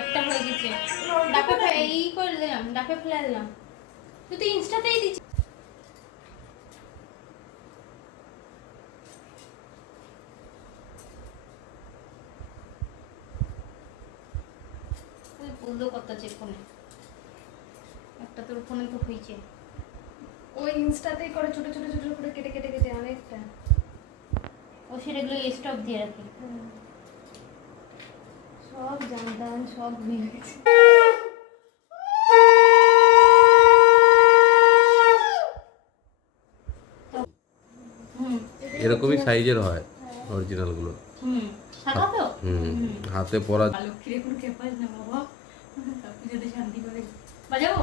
একটা হয়ে গেছে, ডাকে এই করে দিলাম, ডাকে ফেলে দিলাম। তুই তো ইনস্টাতেই দিচ্ছিস। বললো কত আছে ফোনে, একটা তোর ফোনে তো হয়েছে। ওই ইনস্টাতেই করে ছোট ছোট ছোট করে কেটে কেটে কেটে অনেকটা। ও সেটাগুলো স্টপ দিয়ে রাখি। সব জানতাম, সব ভুলে গেছি। এরকমই সাইজের হয় অরিজিনাল গুলো। সাদা তো হাতে পরা। লক্ষ্মীর এখন খেপাস না বাবা, তারপর যদি শান্তি করে বাজাবো।